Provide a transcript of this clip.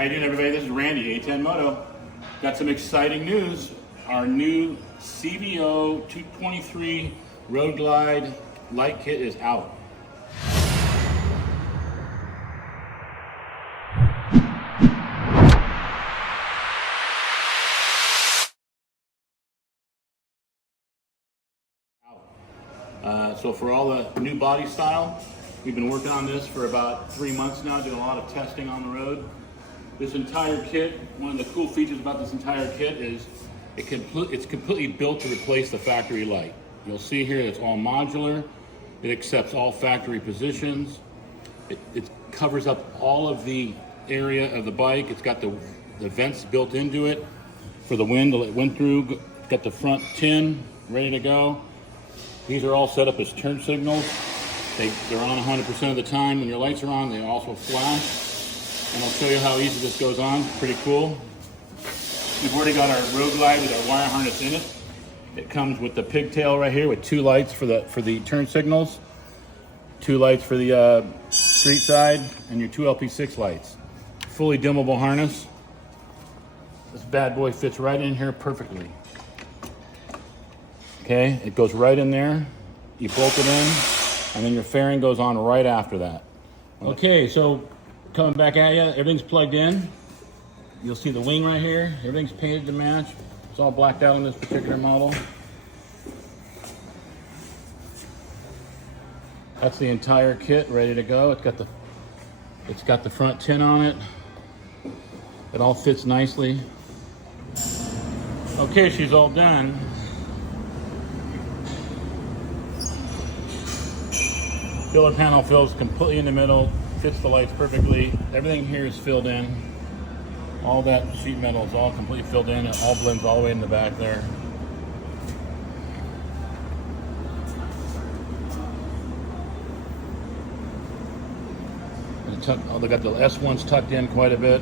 How you doing, everybody? This is Randy, A10 Moto. Got some exciting news. Our new CVO 223 Road Glide light kit is out. So for all the new body style, we've been working on this for about 3 months now, doing a lot of testing on the road. This entire kit, one of the cool features about this entire kit is it's completely built to replace the factory light. You'll see here it's all modular. It accepts all factory positions. It covers up all of the area of the bike. It's got the vents built into it for the wind to let wind through. Got the front tin ready to go. These are all set up as turn signals. They're on 100% of the time. When your lights are on, they also flash. And I'll show you how easy this goes on. Pretty cool. We've already got our Road Glide with our wire harness in it. It comes with the pigtail right here with 2 lights for the turn signals, 2 lights for the street side, and your 2 LP6 lights. Fully dimmable harness. This bad boy fits right in here perfectly. Okay, it goes right in there. You bolt it in, and then your fairing goes on right after that. Okay, so coming back at you, everything's plugged in. You'll see the wing right here. Everything's painted to match. It's all blacked out on this particular model. That's the entire kit ready to go. It's got the front tin on it. It all fits nicely. Okay, she's all done. Filler panel fills completely in the middle, fits the lights perfectly. Everything here is filled in. All that sheet metal is all completely filled in. It all blends all the way in the back there. They got the S1s tucked in quite a bit.